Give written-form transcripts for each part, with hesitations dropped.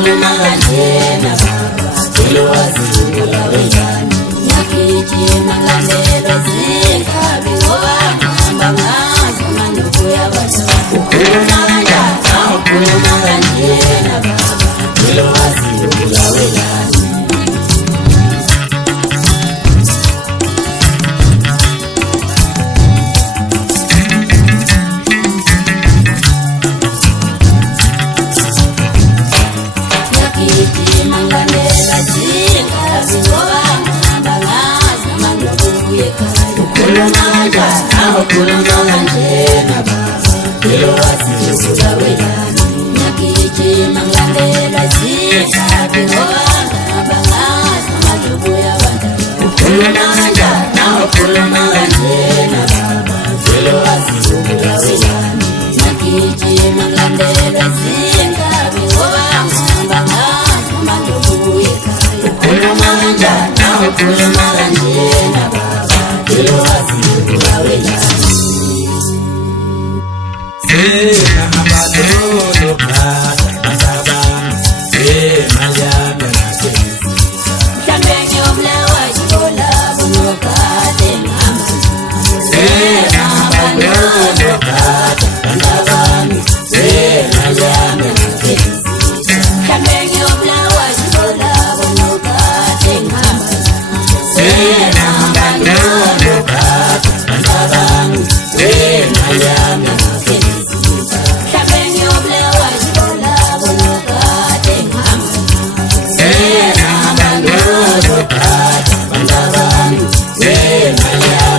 ukhuluma kanjena baba phela wazibula wengane ngiyagijima ngilandela zinkabi ngoba ngihamba ngazo manje kuyabadala ukhuluma kanjani ukhuluma kanjena baba phela wazibula wengane ukhuluma kanjena baba phela wazibula wengane ngiyagijima ngilandela zinkabi ngoba ngihamba ngazo manje kuyabadala ukhuluma kanjani ukhuluma kanjena baba phela wazibula wengane ngiyagijima ngilandela zinkabi ngoba ngihamba ngazo manje kuyabadala ukhuluma kanjani ukhuluma kanjena baba phela wazibula wengane Sena abalolo kata basabami Sena yame nasenzisa Mhlambe ngiyomlewa ibola bunokade ngihamba Sena abalolo kata basabami Sena yame nasenzisa Mhlambe ngiyomlewa ibola bunokade ngihamba Sena abalolo kata basabami Sena yame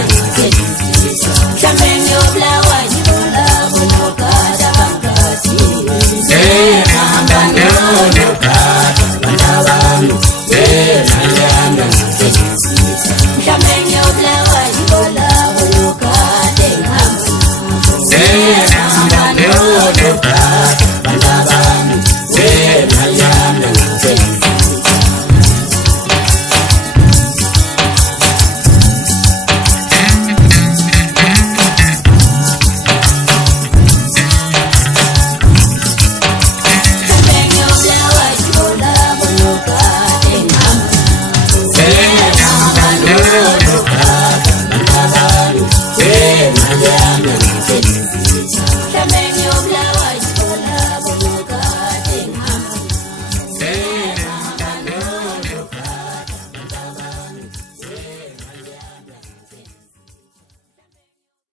Sena